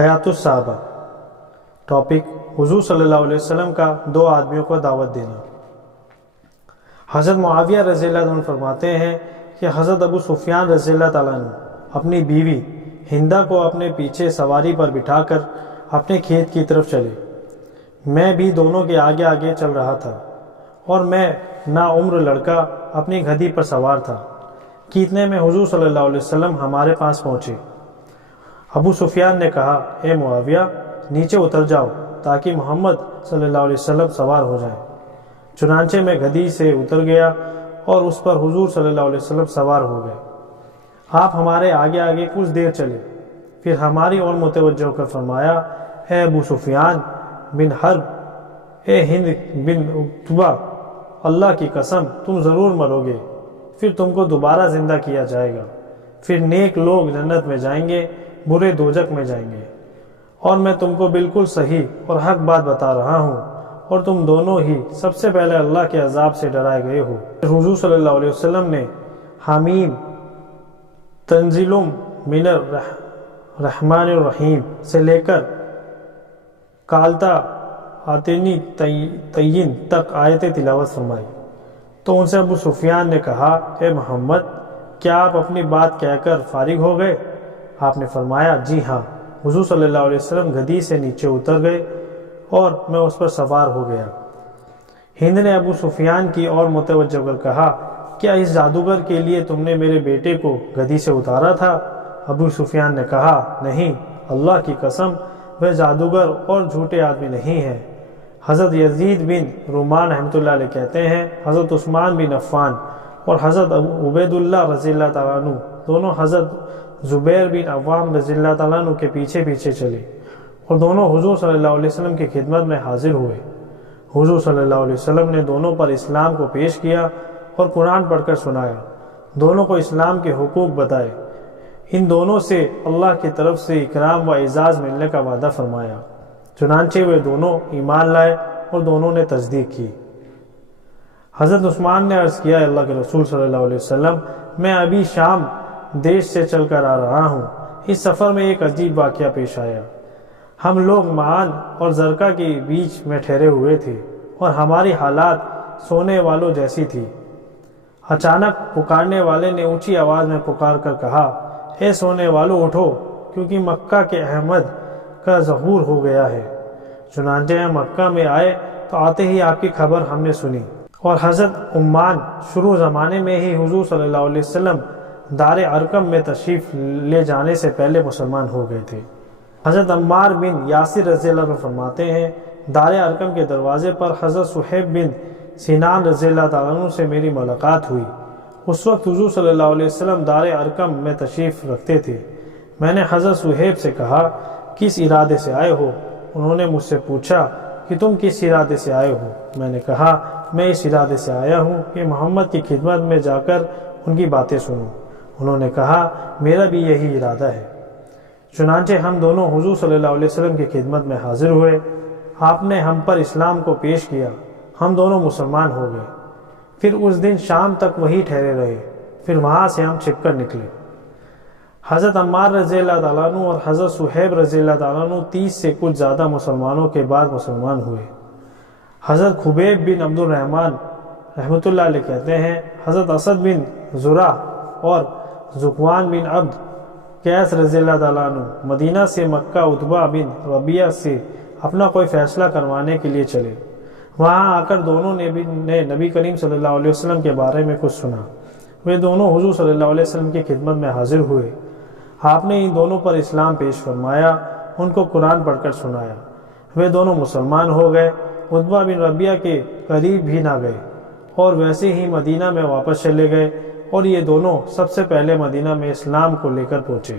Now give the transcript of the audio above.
حیات الصحابہ۔ ٹاپک: حضور صلی اللہ علیہ وسلم کا دو آدمیوں کو دعوت دینا۔ حضرت معاویہ رضی اللہ عنہ فرماتے ہیں کہ حضرت ابو سفیان رضی اللہ تعالیٰ عنہ اپنی بیوی ہندہ کو اپنے پیچھے سواری پر بٹھا کر اپنے کھیت کی طرف چلے۔ میں بھی دونوں کے آگے آگے چل رہا تھا اور میں ناعمر لڑکا اپنی گدھی پر سوار تھا کہ اتنے میں حضور صلی اللہ علیہ وسلم ہمارے پاس پہنچے۔ ابو سفیان نے کہا، اے معاویہ، نیچے اتر جاؤ تاکہ محمد صلی اللہ علیہ وسلم سوار ہو جائیں۔ چنانچہ میں گدھی سے اتر گیا اور اس پر حضور صلی اللہ علیہ وسلم سوار ہو گئے۔ آپ ہمارے آگے آگے کچھ دیر چلے، پھر ہماری اور متوجہ ہو کر فرمایا، اے ابو سفیان بن حرب، اے ہند بن عتبہ، اللہ کی قسم تم ضرور مرو گے، پھر تم کو دوبارہ زندہ کیا جائے گا، پھر نیک لوگ جنت میں جائیں گے، برے دوزخ میں جائیں گے، اور میں تم کو بالکل صحیح اور حق بات بتا رہا ہوں، اور تم دونوں ہی سب سے پہلے اللہ کے عذاب سے ڈرائے گئے ہو۔ حضور صلی اللہ علیہ وسلم نے حمیم تنزیل من الرحمن الرحیم سے لے کر کالتا آتینی تین تک آیت تلاوت فرمائی، تو ان سے ابو سفیان نے کہا، اے محمد، کیا آپ اپنی بات کہہ کر فارغ ہو گئے؟ آپ نے فرمایا، جی ہاں۔ حضور صلی اللہ علیہ وسلم گدھی سے نیچے اتر گئے اور میں اس پر سوار ہو گیا۔ ہند نے ابو سفیان کی اور متوجہ کر کہا، کیا اس جادوگر کے لیے تم نے میرے بیٹے کو گدھی سے اتارا تھا؟ ابو سفیان نے کہا، نہیں، اللہ کی قسم وہ جادوگر اور جھوٹے آدمی نہیں ہے۔ حضرت یزید بن رومان رحمۃ اللہ علیہ کہتے ہیں، حضرت عثمان بن عفان اور حضرت عبید اللہ رضی اللہ تعالیٰ عنہ دونوں حضرت زبیر بن عوام رضی اللہ تعالیٰ عنہ کے پیچھے پیچھے چلے اور دونوں حضور صلی اللہ علیہ وسلم کی خدمت میں حاضر ہوئے۔ حضور صلی اللہ علیہ وسلم نے دونوں پر اسلام کو پیش کیا اور قرآن پڑھ کر سنایا، دونوں کو اسلام کے حقوق بتائے، ان دونوں سے اللہ کی طرف سے اکرام و اعزاز ملنے کا وعدہ فرمایا۔ چنانچہ وہ دونوں ایمان لائے اور دونوں نے تصدیق کی۔ حضرت عثمان نے عرض کیا، اللہ کے رسول صلی اللہ علیہ وسلم، میں ابھی شام دیش سے چل کر آ رہا ہوں۔ اس سفر میں ایک عجیب واقعہ پیش آیا۔ ہم لوگ معان اور زرقہ کے بیچ میں ٹھہرے ہوئے تھے اور ہماری حالات سونے والوں جیسی تھی۔ اچانک پکارنے والے نے اونچی آواز میں پکار کر کہا، اے سونے والوں، اٹھو، کیونکہ مکہ کے احمد کا ظہور ہو گیا ہے۔ چنانچہ ہم مکہ میں آئے تو آتے ہی آپ کی خبر ہم نے سنی، اور حضرت عمان شروع زمانے میں ہی حضور صلی اللہ علیہ وسلم دار ارقم میں تشریف لے جانے سے پہلے مسلمان ہو گئے تھے۔ حضرت عمار بن یاسر رضی اللہ عنہ فرماتے ہیں، دار ارقم کے دروازے پر حضرت صہیب بن سنان رضی اللہ تعالیٰ عنہ سے میری ملاقات ہوئی۔ اس وقت حضور صلی اللہ علیہ وسلم دار ارقم میں تشریف رکھتے تھے۔ میں نے حضرت صہیب سے کہا، کس ارادے سے آئے ہو؟ انہوں نے مجھ سے پوچھا کہ تم کس ارادے سے آئے ہو؟ میں نے کہا، میں اس ارادے سے آیا ہوں کہ محمد کی خدمت میں جا کر ان کی باتیں سنوں۔ انہوں نے کہا، میرا بھی یہی ارادہ ہے۔ چنانچہ ہم دونوں حضور صلی اللہ علیہ وسلم کی خدمت میں حاضر ہوئے۔ آپ نے ہم پر اسلام کو پیش کیا، ہم دونوں مسلمان ہو گئے۔ پھر اس دن شام تک وہی ٹھہرے رہے، پھر وہاں سے ہم چھپ کر نکلے۔ حضرت عمار رضی اللہ تعالیٰ عنہ اور حضرت صہیب رضی اللہ تعالیٰ عنہ 30 سے کچھ زیادہ مسلمانوں کے بعد مسلمان ہوئے۔ حضرت خبیب بن عبد الرحمن رحمۃ اللہ علیہ کہتے ہیں، حضرت اسد بن زرع اور ذکوان بن عبد قیس رضی اللہ تعالیٰ عنہ مدینہ سے مکہ عتبہ بن ربیعہ سے اپنا کوئی فیصلہ کروانے کے لیے چلے۔ وہاں آ کر دونوں نے نبی کریم صلی اللہ علیہ وسلم کے بارے میں کچھ سنا۔ وہ دونوں حضور صلی اللہ علیہ وسلم کی خدمت میں حاضر ہوئے۔ آپ نے ان دونوں پر اسلام پیش فرمایا، ان کو قرآن پڑھ کر سنایا۔ وہ دونوں مسلمان ہو گئے، عتبہ بن ربیعہ کے قریب بھی نہ گئے اور ویسے ہی مدینہ میں واپس چلے گئے، اور یہ دونوں سب سے پہلے مدینہ میں اسلام کو لے کر پہنچے۔